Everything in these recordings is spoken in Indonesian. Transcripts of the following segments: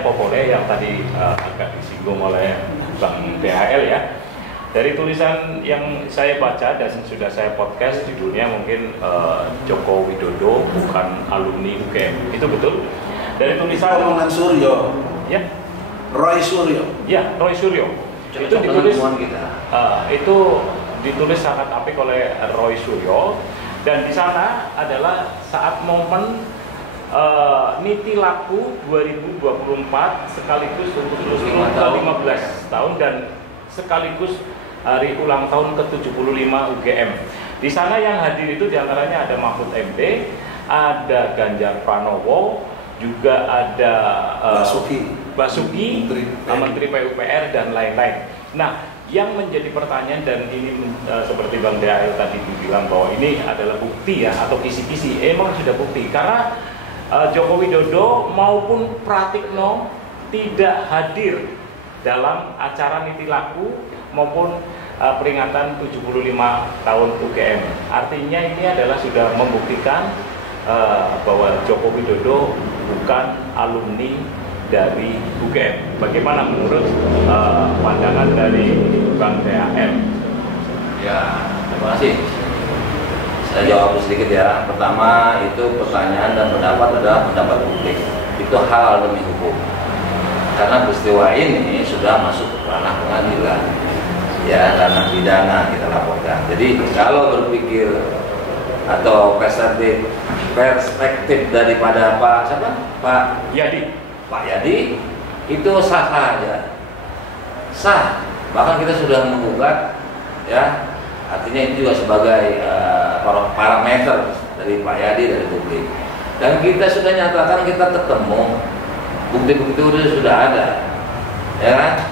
tulisannya populer yang tadi agak disinggung oleh Bang DHL ya. Dari tulisan yang saya baca dan sudah saya podcast judulnya mungkin Joko Widodo bukan alumni UGM, itu betul? Dari tulisan omongan Suryo, ya, Roy Suryo, ya Roy Suryo, itu ditulis itu ditulis sangat apik oleh Roy Suryo, dan di sana adalah saat momen Niti Laku 2024 sekaligus untuk ke-15 tahun dan sekaligus hari ulang tahun ke-75 UGM. Di sana yang hadir itu diantaranya ada Mahfud MD, ada Ganjar Pranowo, juga ada Basuki, Menteri PUPR dan lain-lain. Nah, yang menjadi pertanyaan dan ini seperti Bang DHL tadi bilang bahwa ini adalah bukti ya atau kisi-kisi, emang sudah bukti karena Joko Widodo maupun Pratikno tidak hadir dalam acara Niti Laku maupun peringatan 75 tahun UGM. Artinya ini adalah sudah membuktikan bahwa Joko Widodo bukan alumni dari UGM. Bagaimana menurut pandangan dari Bang DHL? Ya, terima kasih. Saya jawab sedikit ya. Pertama, itu pertanyaan dan pendapat adalah pendapat publik. Itu hal demi hukum. Karena peristiwa ini sudah masuk ke ranah pengadilan, ya, ranah pidana kita laporkan. Jadi kalau berpikir atau perspektif daripada Pak Yadi itu sah saja, sah. Bahkan kita sudah menggugat, ya. Artinya itu juga sebagai parameter dari Pak Yadi dari publik. Dan kita sudah nyatakan kita ketemu. Bukti-bukti sudah ada, ya kan?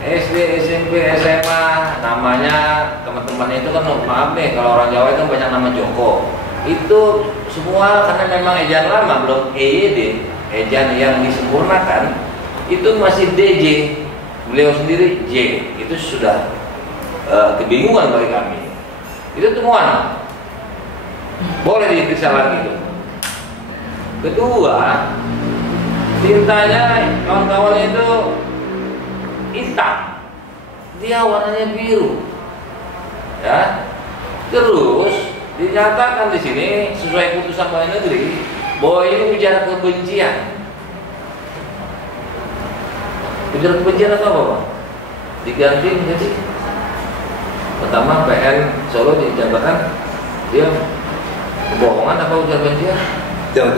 SD, SMP, SMA, namanya teman-teman itu kan maaf nih kalau orang Jawa itu banyak nama Joko. Itu semua karena memang ejaan lama belum EYD, ejaan yang disempurnakan itu masih DJ. Beliau sendiri J, itu sudah kebingungan bagi kami. Itu temuan, boleh diperiksa lagi itu. Kedua, tintanya kawan-kawannya itu hitam, dia warnanya biru, ya. Terus dinyatakan di sini sesuai putusan Pengadilan Negeri bahwa ini ujaran kebencian. Ujaran kebencian atau apa, Pak? Diganti menjadi pertama PN Solo dijabarkan dia kebohongan apa ujaran kebencian? Ujaran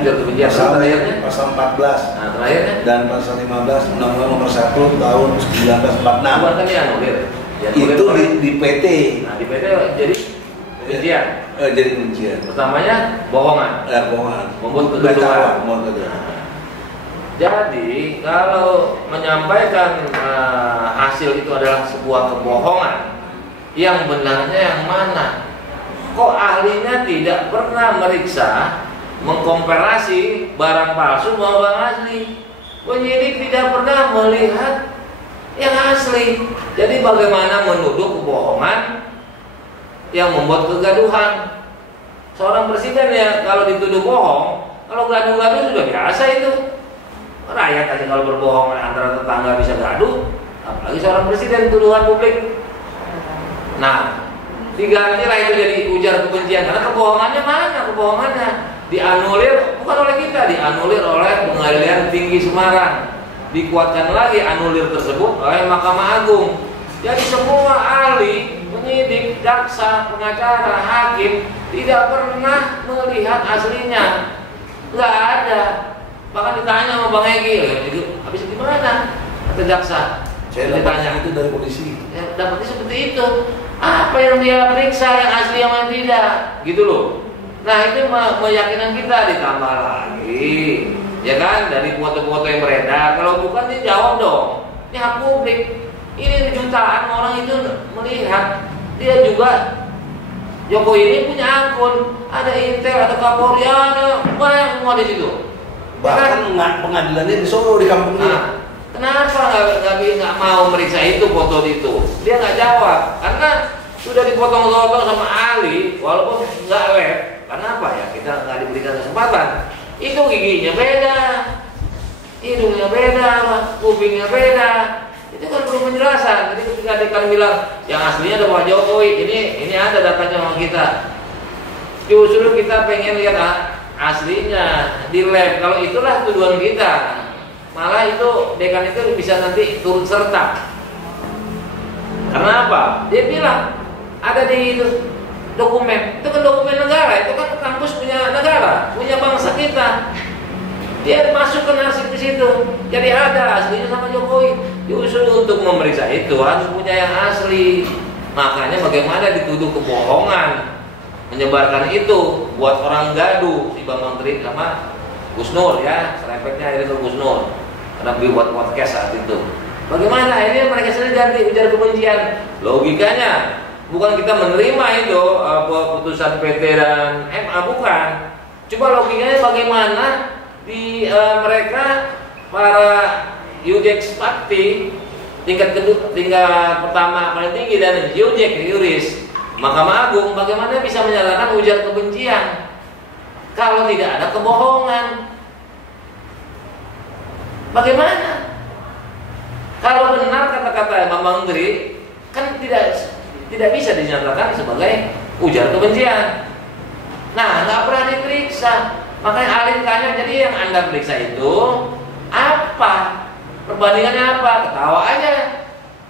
kebencian. Pasal terakhirnya pasal 14. Nah, terakhirnya dan pasal 15 Undang-Undang Nomor 1 tahun 1946. Bukan dianulir. Itu di PT. Nah, di PT jadi kebencian. Jadi kebencian. Pertamanya bohongan. Bohongan. Membuat kegaduhan. Jadi kalau menyampaikan hasil itu adalah sebuah kebohongan, yang benarnya yang mana? Kok ahlinya tidak pernah meriksa, mengkomparasi barang palsu sama barang asli? Penyidik tidak pernah melihat yang asli. Jadi bagaimana menuduh kebohongan yang membuat kegaduhan? Seorang presiden ya kalau dituduh bohong, kalau gaduh-gaduh sudah biasa itu. Rakyat aja kalau berbohong antara tetangga bisa gaduh, apalagi seorang presiden tuduhan publik. Nah, digantilah itu jadi ujar kebencian karena kebohongannya mana? Kebohongannya dianulir bukan oleh kita, dianulir oleh Pengadilan Tinggi Semarang. Dikuatkan lagi anulir tersebut oleh Mahkamah Agung. Jadi semua ahli, penyidik, jaksa, pengacara, hakim tidak pernah melihat aslinya. Nggak ada. Bahkan ditanya sama Bang Egy, itu habis gimana? Kata jaksa. Saya ditanya itu dari polisi. Ya, dapatnya seperti itu. Apa yang dia periksa yang asli yang mana tidak, gitu loh. Nah itu meyakinkan kita, ditambah lagi, ya kan, dari foto-foto yang beredar. Kalau bukan dia jawab dong. Ini hak publik. Ini jutaan orang itu melihat. Dia juga Jokowi ini punya akun, ada Intel, ada Kapolri, ada banyak semua di situ. Bahkan pengadilannya di Solo di kampungnya. Kenapa nggak mau meriksa itu foto itu? Dia nggak jawab karena sudah dipotong-potong sama ahli, walaupun nggak lab. Karena apa ya? Kita nggak diberikan kesempatan. Itu giginya beda. hidungnya beda, kupingnya beda. Itu kan perlu penjelasan. Jadi ketika dekan bilang yang aslinya ada Pak Jokowi, ini ada datanya sama kita. Justru kita pengen lihat aslinya di lab. Kalau itulah tujuan kita, malah itu dekan itu bisa nanti turut serta. Karena apa? Dia bilang ada di dokumen. Itu kan dokumen negara. Itu kan kampus punya negara, punya bangsa kita. Dia masukkan arsip di situ. Jadi ada aslinya sama Jokowi. Justru untuk memeriksa itu harus punya yang asli. Makanya bagaimana dituduh kebohongan, menyebarkan itu buat orang gaduh si Bang Menteri sama Gus Nur ya, serempetnya itu Gus Nur. Karena buat podcast saat itu. Bagaimana akhirnya mereka sendiri ganti ujar kebencian. Logikanya bukan kita menerima itu putusan PT dan MA, bukan. Coba logikanya bagaimana di mereka para Yudeks Pakti tingkat pertama paling tinggi dan Yudek Yuris Mahkamah Agung, bagaimana bisa menyatakan ujar kebencian kalau tidak ada kebohongan? Bagaimana? Kalau benar kata-kata Bambang Menteri kan tidak bisa dinyatakan sebagai ujar kebencian. Nah, nggak pernah diperiksa. Makanya Alim tanya, jadi yang Anda periksa itu apa? Perbandingannya apa? Ketawa aja.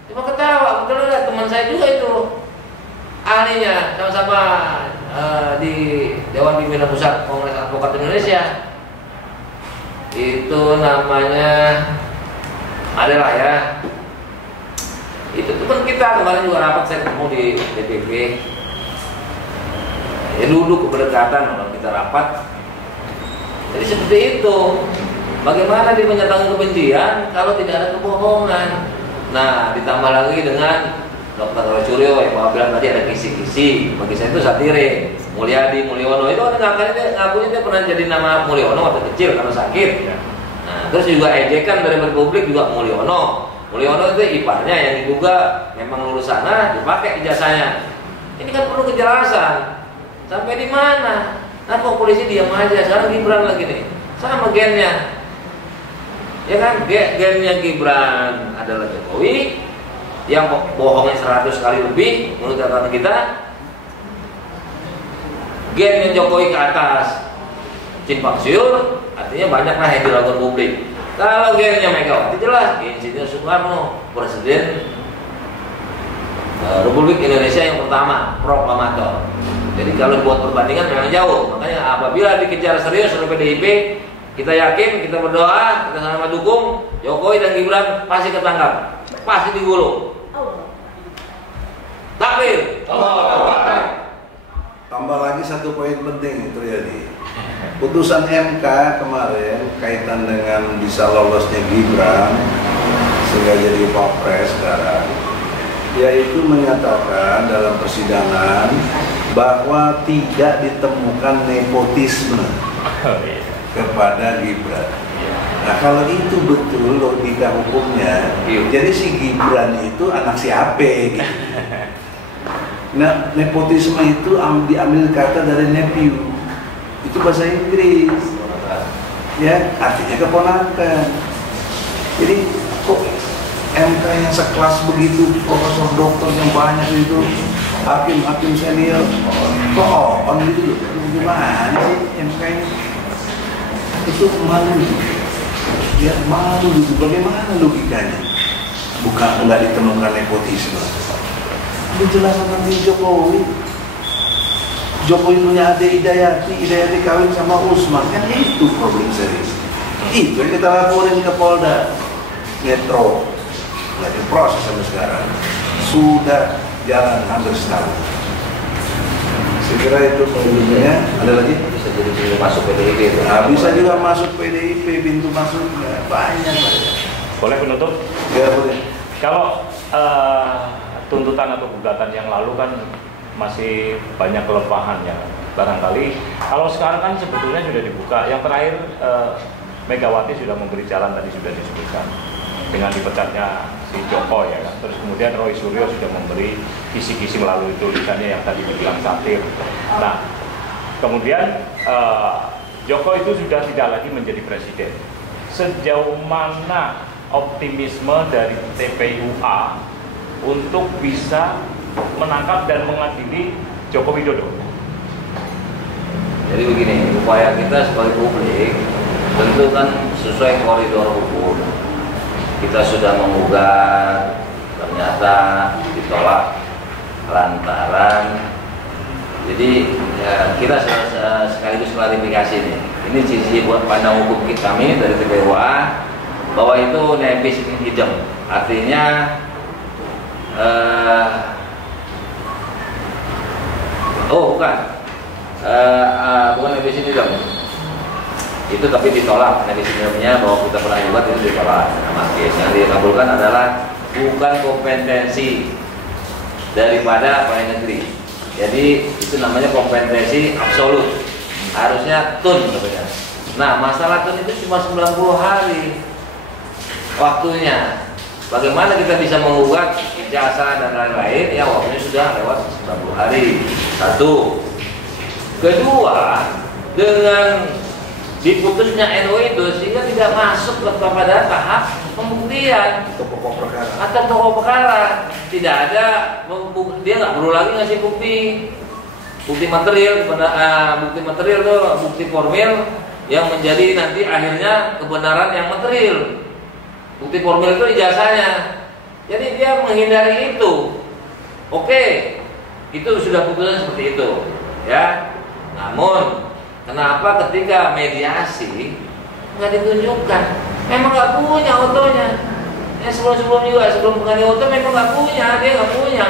Cuma ketawa. Betul nggak? Teman saya juga itu ahlinya sama-sama di Dewan Pimpinan Pusat Kongres Advokat Indonesia. Itu namanya adalah ya. Itu teman kita kemarin juga rapat, saya ketemu di DPP. Ya duduk berdekatan kalau kita rapat. Jadi seperti itu. Bagaimana dia menyatakan kebencian kalau tidak ada kebohongan? Nah, ditambah lagi dengan Dr. Roy Suryo yang Bapak bilang tadi ada kisi-kisi. Bagi saya itu satire. Mulyadi, Mulyono itu kan ngakunya dia pernah jadi nama Mulyono waktu kecil karena sakit. Nah, terus juga ejekan dari Republik juga Mulyono. Mulyono itu iparnya yang diduga memang lulus sana, dipakai ijazahnya. Ini kan perlu kejelasan. Sampai di mana? Nah, kok polisi diam aja? Sekarang Gibran lagi nih, sama gennya. Ya kan, gennya Gibran adalah Jokowi, yang bohongnya 100 kali lebih menurut catatan kita. Gennya Jokowi ke atas, simpang siur, artinya banyaklah yang dilakukan publik. Kalau gennya Megawati jelas, Insinyur Soekarno, Presiden Republik Indonesia yang pertama, proklamator. Jadi kalau buat perbandingan memang jauh. Makanya apabila dikejar serius oleh PDIP, kita yakin, kita berdoa, kita sama dukung Jokowi dan Gibran pasti ketangkap, pasti digulung. Takbir. Tambah lagi satu poin penting itu ya, putusan MK kemarin kaitan dengan bisa lolosnya Gibran sehingga jadi Wapres sekarang, yaitu menyatakan dalam persidangan bahwa tidak ditemukan nepotisme kepada Gibran. Nah, kalau itu betul logika hukumnya, jadi si Gibran itu anak siapa gitu. Nah, nepotisme itu diambil kata dari nephew. Itu bahasa Inggris. Ya, artinya keponakan. Jadi kok MK yang sekelas begitu, profesor doktor yang banyak itu, hakim senior, kok on gitu loh. Gimana sih MK ini? Itu malu. Ya malu gitu. Bagaimana logikanya? Bukan nggak ditemukan nepotisme. Penjelasan nanti Jokowi punya adik Hidayati kawin sama Usman, kan itu problem serius. Itu yang kita laporin ke Polda Metro, nggak diproses sampai sekarang, sudah jalan hampir setahun. Saya kira itu problemnya. Ada lagi? Bisa jadi pintu masuk PDIP. Nah, bisa juga masuk PDIP, pintu masuknya banyak. Boleh penutup? Ya boleh. Kalau tuntutan atau gugatan yang lalu kan masih banyak kelemahan ya. Barangkali kalau sekarang kan sebetulnya sudah dibuka. Yang terakhir Megawati sudah memberi jalan, tadi sudah disebutkan dengan dipecatnya si Joko ya kan. Terus kemudian Roy Suryo sudah memberi kisi-kisi melalui tulisannya yang tadi dibilang satir. Nah, kemudian Joko itu sudah tidak lagi menjadi presiden. sejauh mana optimisme dari TPUA untuk bisa menangkap dan mengadili Joko Widodo? Jadi begini, upaya kita sebagai publik tentu kan sesuai koridor hukum. Kita sudah menggugat, ternyata ditolak lantaran. Jadi ya, kita sekaligus klarifikasi nih. Ini sisi buat pandang hukum kami dari TPUA bahwa itu nebis idem, artinya bukan nebis idem. Itu tapi ditolak nebis idemnya bahwa kita pernah buat itu ditolak. Nah, yang dikabulkan adalah bukan kompetensi daripada pegawai negeri. Jadi itu namanya kompetensi absolut. Harusnya tun namanya. Nah, masalah tun itu cuma 90 hari waktunya. Bagaimana kita bisa menggugat ijazah dan lain-lain ya waktunya sudah lewat 90 hari. Satu. Kedua, dengan diputusnya NU itu sehingga tidak masuk kepada tahap pembuktian atau pokok perkara. Tidak ada, dia nggak perlu lagi ngasih bukti material, bukti tuh bukti formil yang menjadi nanti akhirnya kebenaran yang material. Bukti formil itu ijazahnya. Jadi dia menghindari itu. Oke, itu sudah putusan seperti itu, ya. Namun kenapa ketika mediasi nggak ditunjukkan? Memang nggak punya otonya. Sebelum juga sebelum pengadil oto memang nggak punya, dia nggak punya.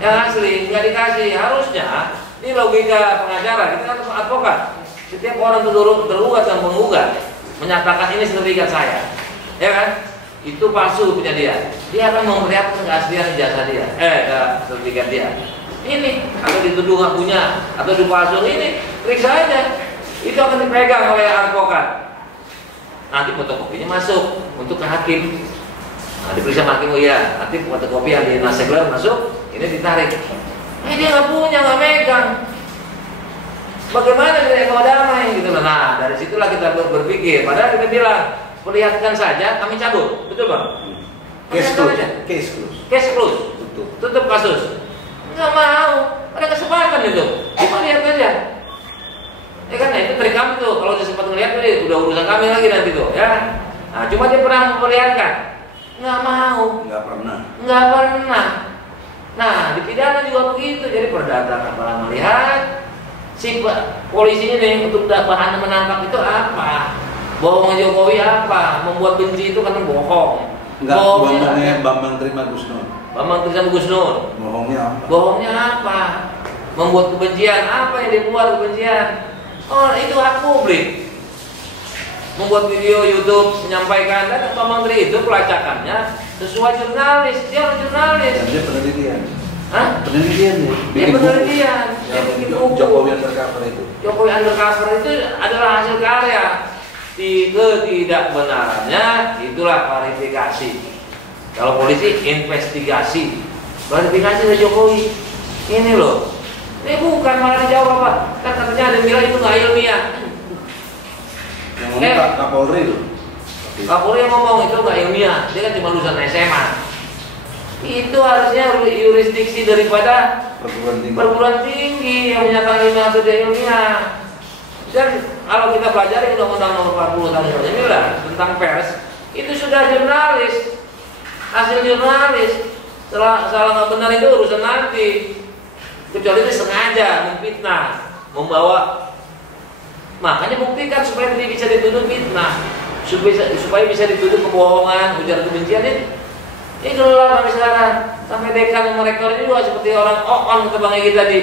Yang asli nggak dikasih. Harusnya ini logika pengacara. Kita kan advokat. Setiap orang tergugat dan menggugat menyatakan ini sertifikat saya, ya kan? Itu palsu punya dia. Dia akan memperlihatkan keaslian ijazah dia, sertifikat dia. Ini atau dituduh nggak punya atau dipalsu ini, periksa aja. Itu akan dipegang oleh advokat. Nanti fotokopinya masuk untuk ke hakim. Nah, diperiksa hakim, oh iya, nanti fotokopi yang di nasegler masuk, ini ditarik. Dia nggak punya, nggak megang. Bagaimana kita mau damai gitu loh. Nah, dari situlah kita berpikir. Padahal kita bilang perlihatkan saja, kami cabut, betul bang? Case close. Tutup kasus. Nggak mau, ada kesempatan itu. Cuma lihat aja. Ya kan, itu trik kami tuh. Kalau dia sempat ngeliat tuh, udah urusan kami lagi nanti tuh, ya. Nah, cuma dia pernah memperlihatkan. Nggak mau. Nggak pernah. Nah, di pidana juga begitu. Jadi perdata nggak pernah melihat. Si polisinya nih untuk bahan menangkap itu apa? Bohongnya Jokowi apa? Membuat benci itu kan bohong. Enggak, bohongnya Bambang Trimagusnur. Bohongnya apa? Membuat kebencian. Apa yang dibuat kebencian? Oh, itu hak publik. Membuat video YouTube menyampaikan dan Pak Menteri itu pelacakannya sesuai jurnalis. Dia jurnalis. Dan dia penelitian. Hah? Penelitian ya. Dia penelitian. Dia bikin buku. Jokowi Undercover itu. Jokowi Undercover itu adalah hasil karya. Ketidakbenarannya itulah klarifikasi. Kalau polisi investigasi. Klarifikasi dari Jokowi. Ini loh. Ini bukan malah dijawab apa? Kan katanya ada yang bilang itu nggak ilmiah. Yang ngomong Kapolri loh. Kapolri yang ngomong itu nggak ilmiah. Dia kan cuma lulusan SMA. Itu harusnya yurisdiksi daripada perguruan tinggi yang menyatakan ilmiah atau tidak ilmiah. Dan kalau kita pelajari Undang-Undang Nomor 40 Tahun 2009 tentang pers, itu sudah jurnalis, hasil jurnalis. Salah nggak benar itu urusan nanti. Kecuali itu sengaja memfitnah, membawa. Makanya buktikan supaya dia bisa dituduh fitnah, supaya bisa dituduh kebohongan, ujaran kebencian ini. Ini gelap sampai sekarang. Sampai dekan sama rektornya juga seperti orang on kata Bang Egy tadi.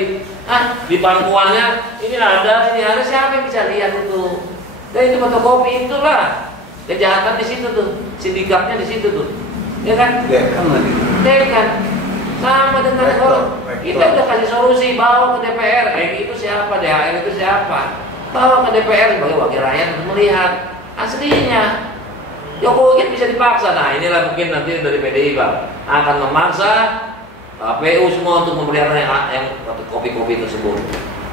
Di pangkuannya ini ada, ini ada, siapa yang bisa lihat itu? Dan itu fotokopi itulah kejahatan di situ tuh, sindikatnya di situ tuh, ya kan? Dekan. Sama dengan kalau kita udah kasih solusi, bawa ke DPR. Itu siapa? DHR itu siapa? Bawa ke DPR sebagai wakil rakyat untuk melihat aslinya. Jokowi kan bisa dipaksa. Nah, inilah mungkin nanti dari PDI Bang akan memaksa KPU semua untuk memperlihatkan yang kopi-kopi tersebut.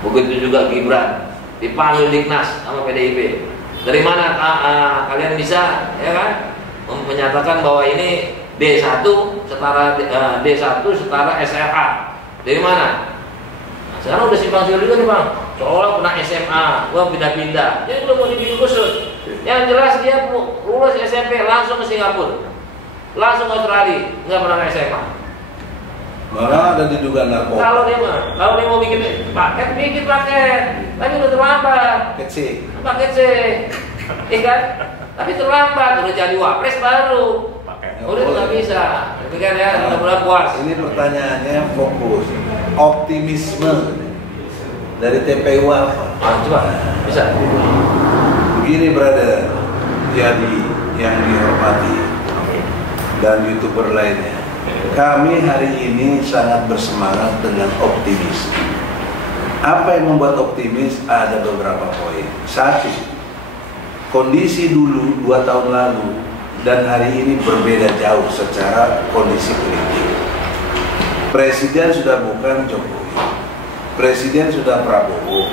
Begitu juga Gibran dipanggil Diknas sama PDIP. Dari mana kalian bisa, ya kan, menyatakan bahwa ini D1 setara SLA? Dari mana? Nah, sekarang udah simpang siur juga nih bang. Seolah pernah SMA, gua pindah-pindah. Jadi udah mau dibikin khusus. Yang jelas dia lulus SMP langsung ke Singapura, langsung ke Australia, nggak pernah ke SMA. Malah ada diduga narkoba. Kalau dia mau bikin paket, tapi udah terlambat. Paket C, kan? Tapi terlambat, udah jadi wapres baru. Udah nggak bisa. Tapi kan ya, mudah-mudahan puas. Ini pertanyaannya fokus, optimisme dari TPU apa? Coba, bisa. Begini brother, jadi yang dihormati dan YouTuber lainnya, kami hari ini sangat bersemangat dengan optimis. Apa yang membuat optimis? Ada beberapa poin. Satu, kondisi dulu 2 tahun lalu dan hari ini berbeda jauh secara kondisi politik. Presiden sudah bukan Jokowi, presiden sudah Prabowo.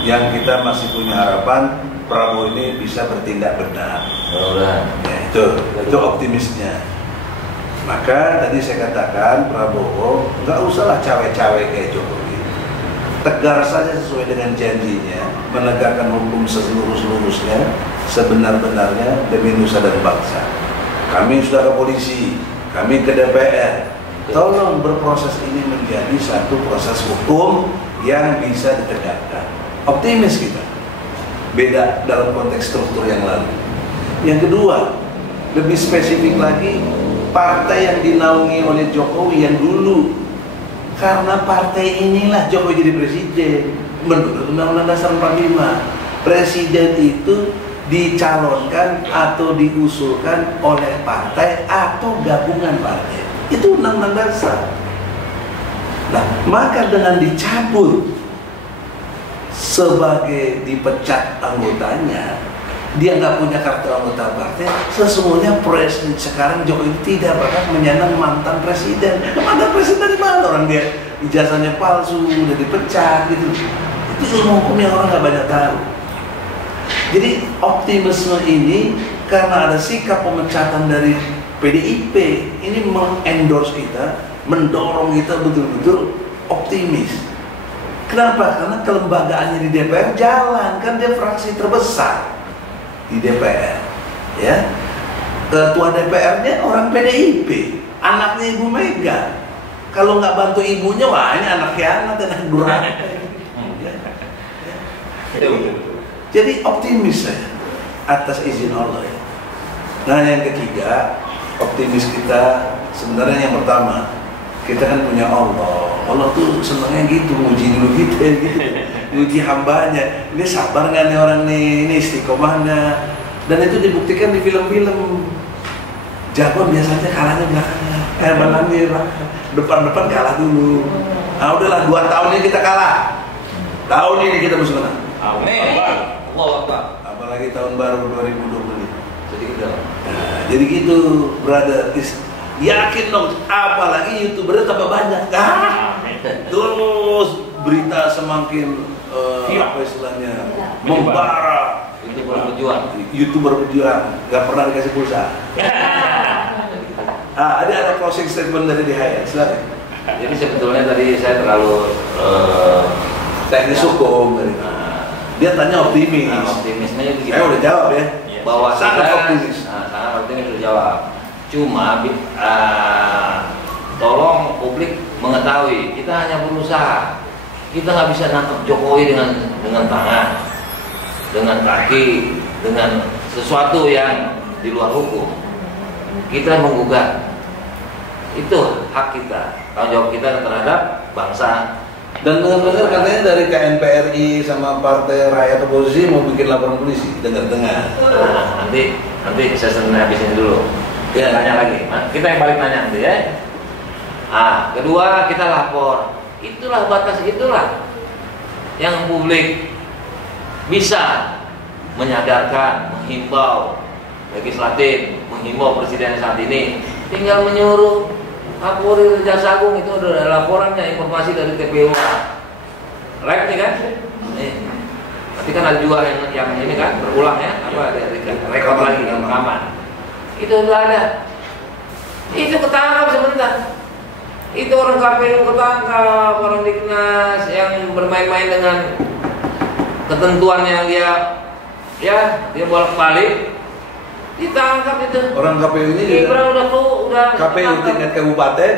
Yang kita masih punya harapan Prabowo ini bisa bertindak benar. Ya, itu optimisnya. Maka tadi saya katakan Prabowo nggak usahlah cawe-cawe kayak Jokowi. Tegar saja sesuai dengan janjinya, menegakkan hukum seluruh-seluruhnya, sebenar-benarnya demi nusa dan bangsa. Kami sudah ke polisi, kami ke DPR. Tolong berproses ini menjadi satu proses hukum yang bisa ditegakkan. Optimis kita. Beda dalam konteks struktur yang lalu. Yang kedua, lebih spesifik lagi, partai yang dinaungi oleh Jokowi yang dulu, karena partai inilah Jokowi jadi presiden menurut Undang-Undang Dasar 45. Presiden itu dicalonkan atau diusulkan oleh partai atau gabungan partai. Itu Undang-Undang Dasar. Nah, maka dengan dicabut sebagai dipecat anggotanya, dia nggak punya kartu anggota partai, sesungguhnya presiden sekarang Jokowi tidak pernah menyandang mantan presiden. Mantan presiden dari mana orang dia? Ijazahnya palsu, udah dipecat gitu. Itu ilmu hukum yang orang nggak banyak tahu. Jadi optimisme ini karena ada sikap pemecatan dari PDIP, ini mengendorse kita, mendorong kita betul-betul optimis. Kenapa? Karena kelembagaannya di DPR jalan, kan dia fraksi terbesar di DPR, ya. Ketua DPR-nya orang PDIP, anaknya Ibu Mega. Kalau nggak bantu ibunya, wah ini anak khianat, anak durhaka. Jadi optimis saya atas izin Allah ya. Nah yang ketiga, optimis kita sebenarnya yang pertama, kita kan punya Allah. Allah tuh senangnya gitu, nguji dulu kita gitu. Nguji hambanya. Ini sabar nggak nih orang nih, ini istiqomahnya. Dan itu dibuktikan di film-film. Jagoan biasanya kalahnya belakangnya. Balangnya belakang. Depan-depan kalah dulu. Nah udahlah 2 tahun ini kita kalah. Tahun ini kita mesti menang. Amin. Allah Akbar. Apalagi tahun baru 2020. Jadi gitu, brother. Yakin dong, apalagi YouTubernya tambah banyak. Terus berita semakin apa istilahnya membara. YouTuber berjuang, nggak pernah dikasih pulsa. Ada closing statement dari DHL, silakan. Jadi sebetulnya tadi saya terlalu teknis hukum dari. Dia tanya optimis. Optimisnya itu saya udah jawab ya. Bahwa sangat optimis. Sangat optimis sudah jawab. Cuma tolong publik mengetahui, kita hanya berusaha. Kita nggak bisa nangkep Jokowi dengan tangan, dengan kaki, dengan sesuatu yang di luar hukum. Kita menggugat, itu hak kita, tanggung jawab kita terhadap bangsa. Dan dengar-dengar katanya dari KNPRI sama Partai Rakyat Oposisi mau bikin laporan polisi, dengar-dengar. Nanti saya habisin dulu. Kita tanya lagi. Kita yang balik nanya nanti ya. Kedua kita lapor. Itulah batas, itulah yang publik bisa menyadarkan, menghimbau legislatif, menghimbau presiden saat ini. Tinggal menyuruh Kapolri Jaksa Agung, itu ada laporannya, informasi dari TPU. Like nih kan? Nih. Nanti kan ada juga yang ini kan berulang ya, apa ada rekod lagi rekaman. Itu udah ada. Itu ketangkap sebentar. Itu orang KPU ketangkap, orang Diknas yang bermain-main dengan ketentuan yang dia bolak-balik ditangkap itu. Orang KPU ini Gibran udah KPU tingkat kabupaten,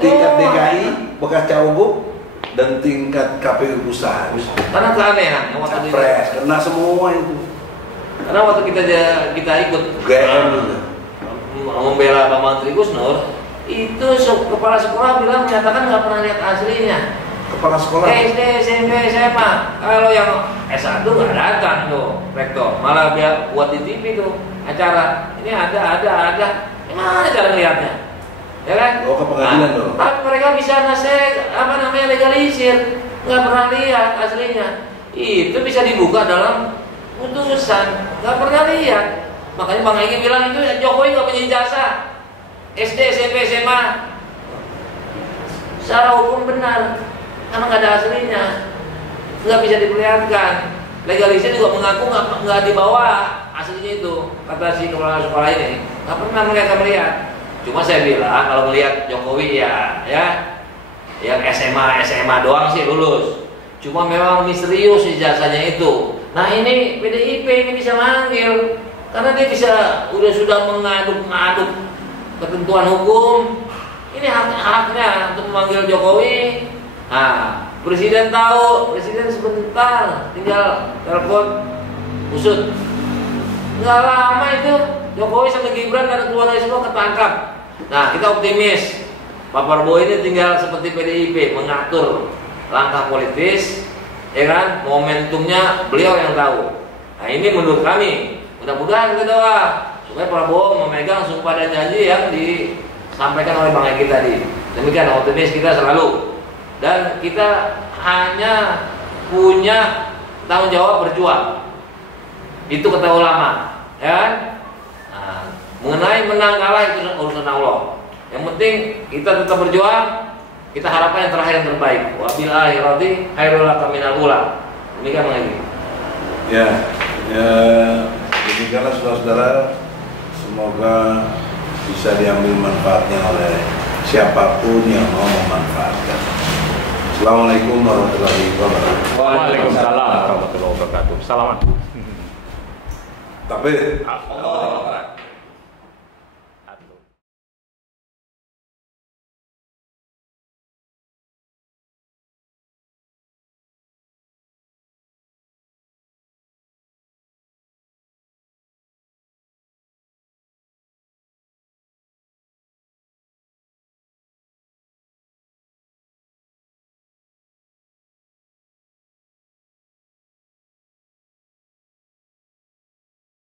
tingkat DKI, bekas cawagup, dan tingkat KPU pusat. Karena keanehan waktu Capres, kena semua itu. Karena waktu kita ikut GM juga. membela Pak Menteri Gusnur, itu kepala sekolah bilang menyatakan nggak pernah lihat aslinya. Kepala sekolah. SD, SMP, SMA. Kalau yang S1 nggak datang tuh rektor, malah dia buat di TV tuh acara. Ini ada. Gimana cara ngelihatnya? Ya kan? Oh, ke pengadilan tuh. Tapi mereka bisa legalisir, nggak pernah lihat aslinya. Itu bisa dibuka dalam putusan, nggak pernah lihat. Makanya Bang Egy bilang itu Jokowi nggak punya ijazah SD, SMP, SMA. Secara hukum benar, karena nggak ada aslinya, nggak bisa diperlihatkan. Legalisir juga mengaku nggak dibawa aslinya itu, kata si kepala sekolah ini, nggak pernah mereka melihat. Cuma saya bilang kalau melihat Jokowi ya yang SMA doang sih lulus. Cuma memang misterius ijazahnya itu. Nah ini PDIP ini bisa manggil karena dia sudah mengaduk ketentuan hukum. Ini haknya untuk memanggil Jokowi. Nah, presiden tahu, presiden sebentar tinggal telepon usut. Nggak lama itu Jokowi sama Gibran dan keluarga semua ketangkap. Nah, kita optimis Pak Prabowo ini tinggal seperti PDIP mengatur langkah politis, ya kan? Momentumnya beliau yang tahu. Nah, ini menurut kami, mudah-mudahan kita doa supaya Prabowo memegang sumpah dan janji yang disampaikan oleh Bang Egy tadi. Demikian optimis kita selalu. Dan kita hanya punya tanggung jawab berjuang. Itu kata ulama, ya kan? Nah, mengenai menang kalah itu urusan Allah. Yang penting kita tetap berjuang. Kita harapkan yang terakhir yang terbaik. Wa bil akhirati khairul laka minal ula. Demikian Bang Egy. Ya, demikianlah saudara-saudara. Semoga bisa diambil manfaatnya oleh siapapun yang mau memanfaatkan. Assalamualaikum warahmatullahi wabarakatuh. Waalaikumsalam warahmatullahi wabarakatuh. Salaman. Takbir. Allah.